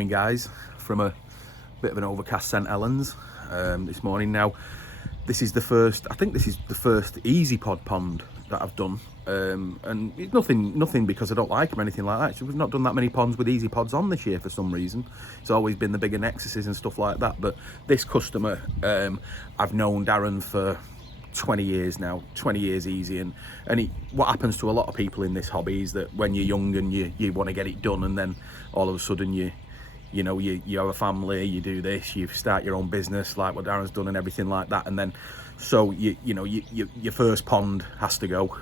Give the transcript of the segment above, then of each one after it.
morning, guys, from a bit of an overcast St Helens this morning. Now, this is the first, I think this is the first EazyPod pond that I've done, and it's nothing because I don't like them or anything like that. So we've not done that many ponds with EazyPods on this year for some reason. It's always been the bigger Nexuses and stuff like that. But this customer, I've known Darren for 20 years now, 20 years easy, and what happens to a lot of people in this hobby is that when you're young and you want to get it done, and then all of a sudden you have a family, you do this, you start your own business like what Darren's done and everything like that, and then so your first pond has to go,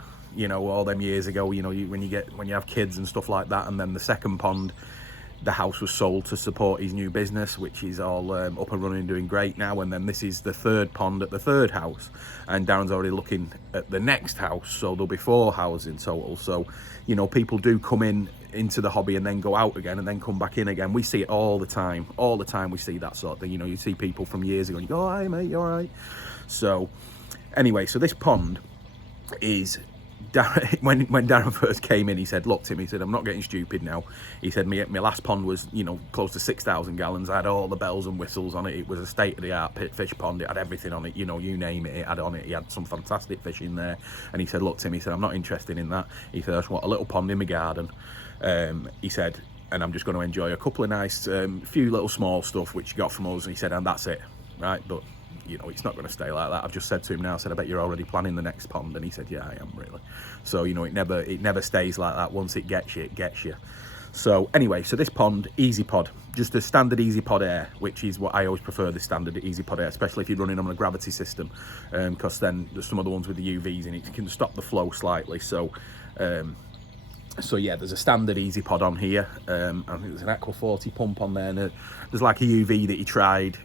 all them years ago, when you have kids and stuff like that, and then the second pond, the house was sold to support his new business, which is all up and running and doing great now. And then this is the third pond at the third house, and Darren's already looking at the next house, so there'll be 4 houses in total. So people do come into the hobby and then go out again and then come back in again. We see it all the time we see that sort of thing. You see people from years ago and you go, oh, hi mate, you all right? So anyway, so this pond is Darren, when Darren first came in, he said, look Tim, he said, I'm not getting stupid now. He said, my last pond was, close to 6,000 gallons. I had all the bells and whistles on it. It was a state-of-the-art pit fish pond. It had everything on it, you name it, it had on it. He had some fantastic fish in there. And he said, look Tim, he said, I'm not interested in that. He said, I just want a little pond in my garden. He said, and I'm just going to enjoy a couple of nice, few little small stuff which you got from us. And he said, and that's it, right? But it's not going to stay like that. I've just said to him now, I said, I bet you're already planning the next pond. And he said, yeah, I am really. So, it never stays like that. Once it gets you, it gets you. So anyway, so this pond, EazyPod, just a standard EazyPod Air, which is what I always prefer, the standard EazyPod Air, especially if you're running on a gravity system, because then there's some of the ones with the UVs in it can stop the flow slightly. So yeah, there's a standard EazyPod on here. I think there's an Aqua 40 pump on there, and there's like a UV that he tried.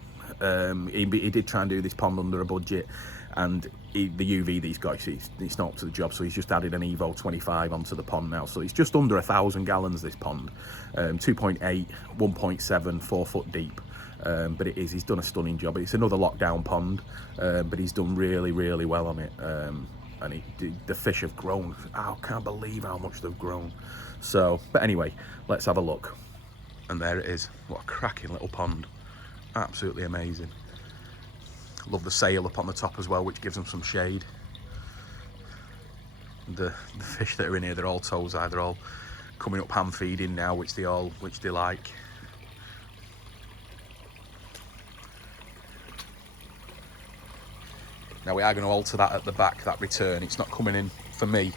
He did try and do this pond under a budget, and the UV that he's got, it's not up to the job, so he's just added an Evo 25 onto the pond now. So it's just under 1,000 gallons, this pond, 2.8, 1.7, 4 foot deep. But he's done a stunning job. It's another lockdown pond, but he's done really, really well on it. And the fish have grown. I can't believe how much they've grown. So, but anyway, let's have a look. And there it is. What a cracking little pond. Absolutely amazing. Love the sail up on the top as well, which gives them some shade. The fish that are in here, they're all toes eye. They're all coming up hand feeding now, which they like. Now we are going to alter that at the back, that return. It's not coming in for me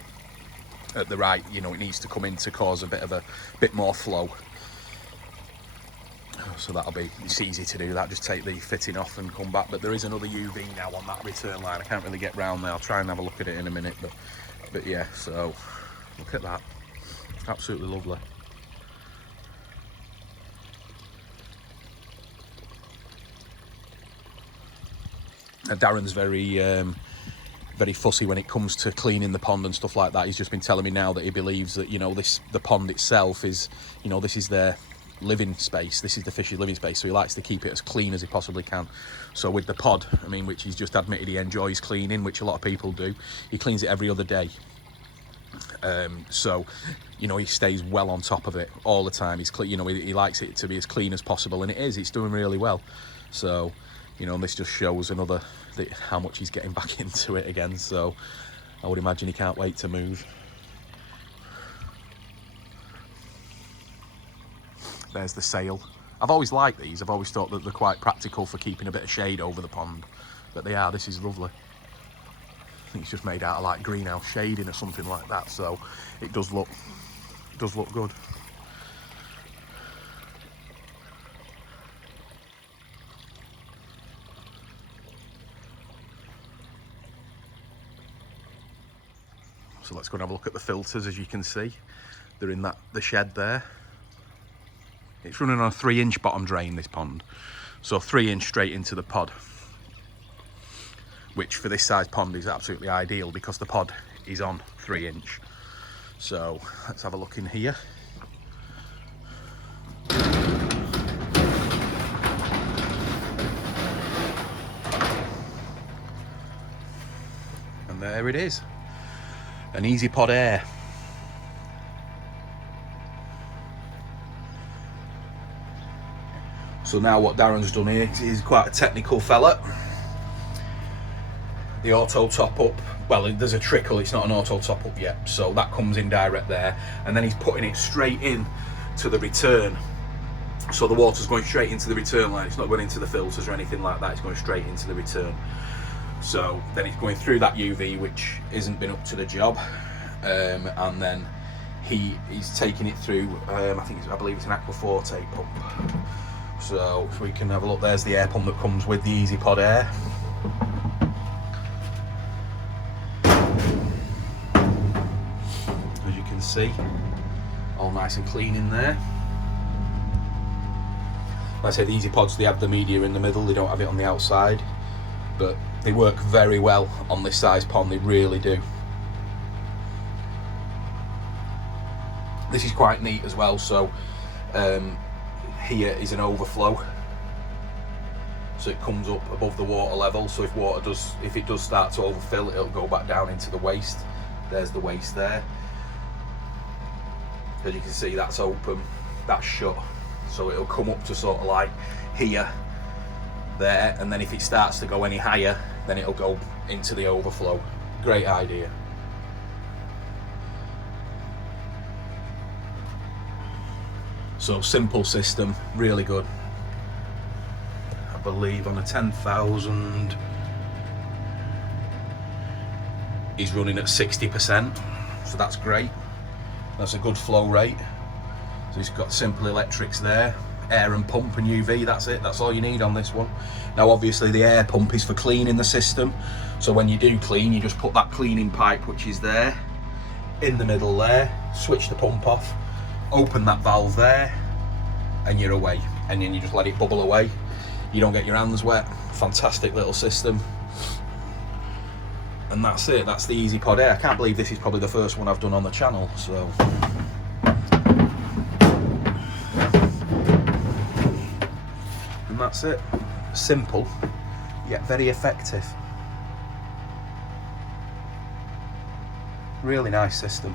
at the right. It needs to come in to cause a bit more flow. So it's easy to do that, just take the fitting off and come back. But there is another UV now on that return line. I can't really get round there. I'll try and have a look at it in a minute, but yeah, so look at that. Absolutely lovely. And Darren's very fussy when it comes to cleaning the pond and stuff like that. He's just been telling me now that he believes that the pond itself is, this is their living space. This is the fish's living space, so he likes to keep it as clean as he possibly can. So with the pod, which he's just admitted he enjoys cleaning, which a lot of people do, he cleans it every other day. So he stays well on top of it all the time. He's clean, he likes it to be as clean as possible, and it's doing really well. So this just shows how much he's getting back into it again. So I would imagine he can't wait to move. There's the sail. I've always liked these. I've always thought that they're quite practical for keeping a bit of shade over the pond. But they are. This is lovely. I think it's just made out of like greenhouse shading or something like that. So it does look good. So let's go and have a look at the filters. As you can see, they're in the shed there. It's running on a 3-inch bottom drain, this pond. So 3-inch straight into the pod, which for this size pond is absolutely ideal because the pod is on 3-inch. So let's have a look in here. And there it is, an EazyPod Air. So now what Darren's done here, he's quite a technical fella. The auto top up, well, there's a trickle, it's not an auto top up yet, so that comes in direct there, and then he's putting it straight in to the return. So the water's going straight into the return line, it's not going into the filters or anything like that, it's going straight into the return. So then it's going through that UV, which isn't been up to the job, and then he's taking it through, I believe it's an Aquaforte pump. So if we can have a look, there's the air pump that comes with the EazyPod Air. As you can see, all nice and clean in there. Like I say, the EazyPods, they have the media in the middle, they don't have it on the outside, but they work very well on this size pond, they really do. This is quite neat as well, so here is an overflow, so it comes up above the water level, so if it does start to overfill, it'll go back down into the waste. There's the waste there. As you can see, that's open, that's shut, so it'll come up to sort of like here, there, and then if it starts to go any higher, then it'll go into the overflow. Great idea. So simple system, really good. I believe on a 10,000 he's running at 60%, so that's great. That's a good flow rate. So he's got simple electrics there, air and pump and UV, that's it, that's all you need on this one. Now obviously the air pump is for cleaning the system, so when you do clean, you just put that cleaning pipe, which is there, in the middle there, switch the pump off, open that valve there, and you're away, and then you just let it bubble away. You don't get your hands wet. Fantastic little system. And that's it, that's the EazyPod Air. I can't believe this is probably the first one I've done on the channel, so. And that's it. Simple, yet very effective. Really nice system.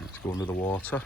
Let's go under the water.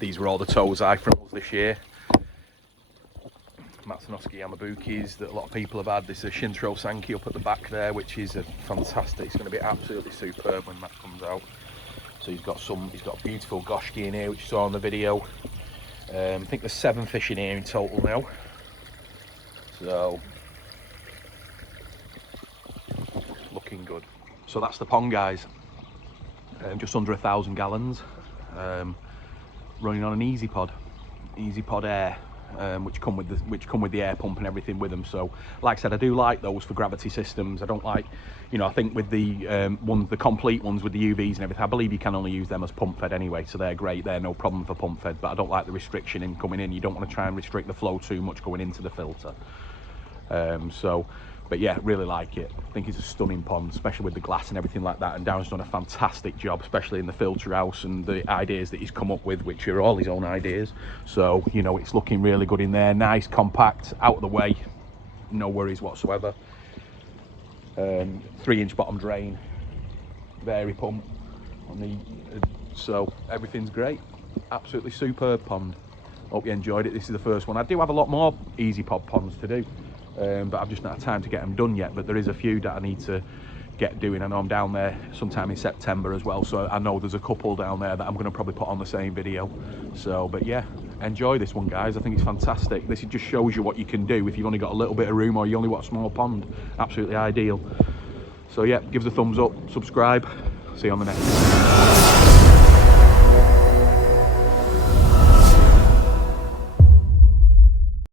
These were all the toes I froze this year. Matsunosuke Yamabukis that a lot of people have had. This is a Shintaro Sanki up at the back there, which is a fantastic. It's going to be absolutely superb when that comes out. So he's got a beautiful Goshki in here, which you saw on the video. I think there's 7 fish in here in total now. So looking good. So that's the pond, guys. Just under 1,000 gallons. Running on an EazyPod Air. which come with the air pump and everything with them. So like I said, I do like those for gravity systems. I don't like, you know, I think with the the complete ones with the UVs and everything, I believe you can only use them as pump fed anyway, so they're great, they're no problem for pump fed. But I don't like the restriction in coming in. You don't want to try and restrict the flow too much going into the filter. But yeah, really like it. I think it's a stunning pond, especially with the glass and everything like that. And Darren's done a fantastic job, especially in the filter house and the ideas that he's come up with, which are all his own ideas. So, you know, it's looking really good in there. Nice, compact, out of the way, no worries whatsoever. 3-inch bottom drain, Varipump on the, so everything's great. Absolutely superb pond. Hope you enjoyed it. This is the first one. I do have a lot more EazyPod ponds to do. But I've just not had time to get them done yet, but there is a few that I need to get doing. I know I'm down there sometime in September as well, so I know there's a couple down there that I'm going to probably put on the same video. So, but yeah, enjoy this one, guys. I think it's fantastic. This just shows you what you can do if you've only got a little bit of room or you only want a small pond. Absolutely ideal. So yeah, give us a thumbs up, subscribe. See you on the next one.